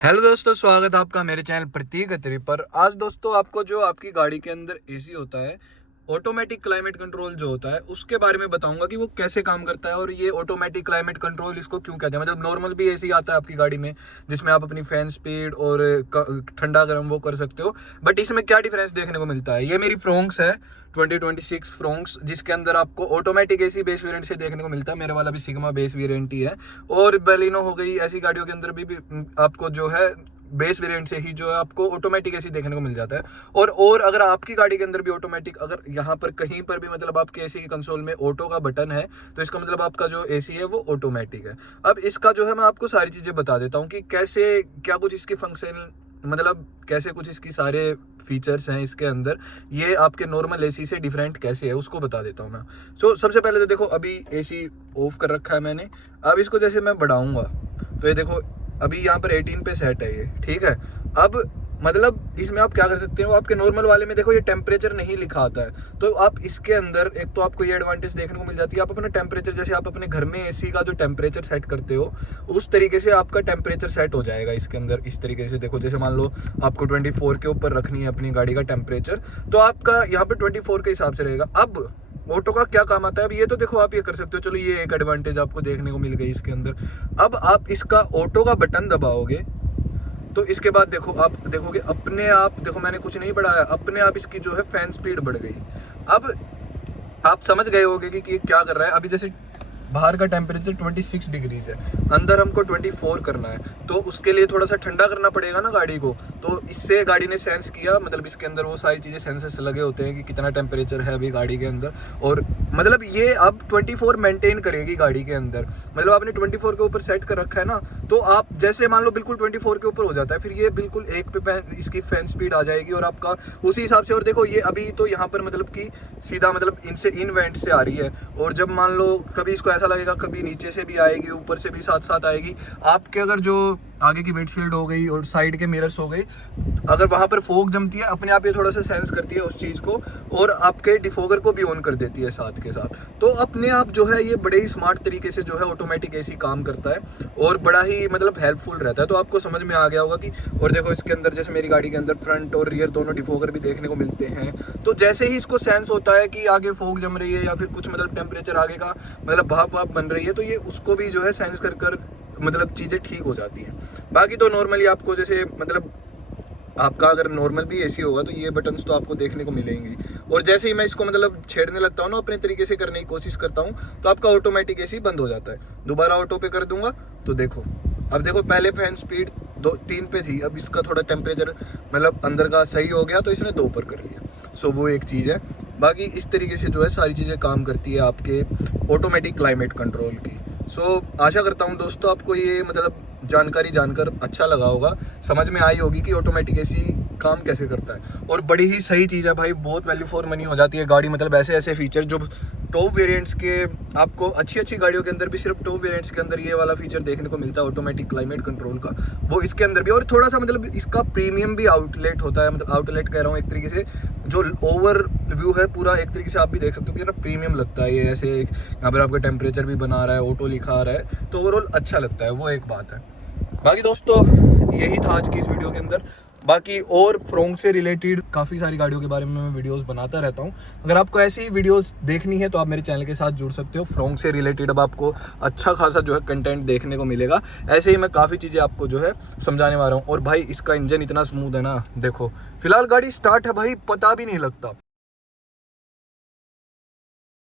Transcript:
Hello दोस्तों, स्वागत है आपका मेरे चैनल प्रतीक अत्री पर। आज दोस्तों आपको जो आपकी गाड़ी के अंदर एसी होता है, ऑटोमेटिक क्लाइमेट कंट्रोल जो होता है, उसके बारे में बताऊंगा कि वो कैसे काम करता है और ये ऑटोमेटिक क्लाइमेट कंट्रोल इसको क्यों कहते हैं। मतलब नॉर्मल भी एसी आता है आपकी गाड़ी में जिसमें आप अपनी फैन स्पीड और ठंडा गर्म वो कर सकते हो, बट इसमें क्या डिफरेंस देखने को मिलता है। ये मेरी फ्रोंक्स है 2026 फ्रोंक्स, जिसके अंदर आपको ऑटोमेटिक एसी बेस वेरिएंट से देखने को मिलता है। मेरे वाला भी सिग्मा बेस वेरिएंट ही है। और बेलिनो हो गई, ऐसी गाड़ियों के अंदर भी आपको जो है बेस वेरिएंट से ही जो है आपको ऑटोमेटिक एसी देखने को मिल जाता है। और अगर आपकी गाड़ी के अंदर भी ऑटोमेटिक, अगर यहाँ पर कहीं पर भी मतलब आपके एसी की कंसोल में ऑटो का बटन है, तो इसका मतलब आपका जो एसी है वो ऑटोमेटिक है। अब इसका जो है मैं आपको सारी चीजें बता देता हूँ कि कैसे क्या कुछ इसकी फंक्शन, मतलब कैसे कुछ इसकी सारे फीचर्स हैं इसके अंदर, ये आपके नॉर्मल एसी से डिफरेंट कैसे है उसको बता देता हूँ मैं। सबसे पहले तो देखो, अभी एसी ऑफ कर रखा है मैंने। अब इसको जैसे मैं बढ़ाऊंगा तो ये देखो, अभी यहाँ पर 18 पे सेट है ये, ठीक है। अब मतलब इसमें आप क्या कर सकते हो, आपके नॉर्मल वाले में देखो ये टेम्परेचर नहीं लिखा आता है, तो आप इसके अंदर एक तो आपको ये एडवांटेज देखने को मिल जाती है। आप अपना टेम्परेचर, जैसे आप अपने घर में एसी का जो टेम्परेचर सेट करते हो उस तरीके से आपका टेम्परेचर सेट हो जाएगा इसके अंदर। इस तरीके से देखो, जैसे मान लो आपको 24 के ऊपर रखनी है अपनी गाड़ी का टेम्परेचर, तो आपका यहाँ पे 24 के हिसाब से रहेगा। अब ऑटो का क्या काम आता है, अब ये तो देखो आप ये कर सकते हो, चलो ये एक एडवांटेज आपको देखने को मिल गई इसके अंदर। अब आप इसका ऑटो का बटन दबाओगे तो इसके बाद देखो, आप देखोगे अपने आप, देखो मैंने कुछ नहीं बढ़ाया, अपने आप इसकी जो है फैन स्पीड बढ़ गई। अब आप समझ गए होगे कि क्या कर रहा है। अभी जैसे बाहर का टेम्परेचर 26 डिग्रीज है, अंदर हमको 24 करना है, तो उसके लिए थोड़ा सा ठंडा करना पड़ेगा ना गाड़ी को। तो इससे गाड़ी ने सेंस किया, मतलब इसके अंदर वो सारी चीज़ें सेंसर्स लगे होते हैं कि कितना टेम्परेचर है अभी गाड़ी के अंदर। और मतलब ये अब 24 मेंटेन करेगी गाड़ी के अंदर। मतलब आपने 24 के ऊपर सेट कर रखा है ना, तो आप जैसे मान लो बिल्कुल 24 के ऊपर हो जाता है, फिर ये बिल्कुल एक पे इसकी फैन स्पीड आ जाएगी और आपका उसी हिसाब से। और देखो ये अभी तो यहाँ पर मतलब कि सीधा मतलब इनसे इन वेंट से आ रही है, और जब मान लो कभी इसको ऐसा लगेगा, कभी नीचे से भी आएगी ऊपर से भी साथ साथ आएगी। आपके अगर जो आगे की विंडशील्ड हो गई और साइड के मिरर्स हो गई, अगर वहां पर फोग जमती है, अपने आप ये थोड़ा सा सेंस करती है उस चीज को, और आपके डिफोगर को भी ऑन कर देती है साथ के साथ। तो अपने आप जो है ये बड़े ही स्मार्ट तरीके से जो है ऑटोमेटिक एसी काम करता है और बड़ा ही मतलब हेल्पफुल रहता है। तो आपको समझ में आ गया होगा कि, और देखो इसके अंदर जैसे मेरी गाड़ी के अंदर फ्रंट और रियर दोनों डिफोगर भी देखने को मिलते हैं। तो जैसे ही इसको सेंस होता है कि आगे फोग जम रही है या फिर कुछ मतलब टेम्परेचर आगे का मतलब भाप वाप बन रही है, तो ये उसको भी जो है सेंस कर मतलब चीज़ें ठीक हो जाती हैं। बाकी तो नॉर्मली आपको जैसे मतलब आपका अगर नॉर्मल भी एसी होगा तो ये बटन्स तो आपको देखने को मिलेंगी। और जैसे ही मैं इसको मतलब छेड़ने लगता हूँ ना, अपने तरीके से करने की कोशिश करता हूँ, तो आपका ऑटोमेटिक एसी बंद हो जाता है। दोबारा ऑटो पे कर दूंगा तो देखो, अब देखो पहले फैन स्पीड 3 पे थी, अब इसका थोड़ा टेम्परेचर मतलब अंदर का सही हो गया तो इसने 2 पर कर लिया। वो एक चीज़ है। बाकी इस तरीके से जो है सारी चीज़ें काम करती है आपके ऑटोमेटिक क्लाइमेट कंट्रोल की। आशा करता हूँ दोस्तों आपको ये मतलब जानकारी जानकर अच्छा लगा होगा, समझ में आई होगी कि ऑटोमेटिक एसी काम कैसे करता है। और बड़ी ही सही चीज़ है भाई, बहुत वैल्यू फॉर मनी हो जाती है गाड़ी। मतलब ऐसे ऐसे फीचर जो टॉप वेरिएंट्स के आपको अच्छी गाड़ियों के अंदर भी, सिर्फ टॉप वेरिएंट्स के अंदर ये वाला फीचर देखने को मिलता है ऑटोमेटिक क्लाइमेट कंट्रोल का, वो इसके अंदर भी। और थोड़ा सा मतलब इसका प्रीमियम भी आउटलेट होता है, मतलब आउटलेट कह रहा हूँ एक तरीके से, जो ओवर व्यू है पूरा एक तरीके से आप भी देख सकते हो कि ना प्रीमियम लगता है ये। ऐसे यहाँ पर आपका टेम्परेचर भी बना रहा है, ऑटो लिखा रहा है, तो ओवरऑल अच्छा लगता है, वो एक बात है। बाकी दोस्तों यही था आज की इस वीडियो के अंदर। बाकी और फ्रोंक से रिलेटेड काफ़ी सारी गाड़ियों के बारे में मैं वीडियोस बनाता रहता हूँ। अगर आपको ऐसी वीडियोस देखनी है तो आप मेरे चैनल के साथ जुड़ सकते हो। फ्रोंक से रिलेटेड अब आपको अच्छा खासा जो है कंटेंट देखने को मिलेगा। ऐसे ही मैं काफ़ी चीज़ें आपको जो है समझाने वाला हूँ। और भाई इसका इंजन इतना स्मूथ है ना, देखो फिलहाल गाड़ी स्टार्ट है भाई, पता भी नहीं लगता।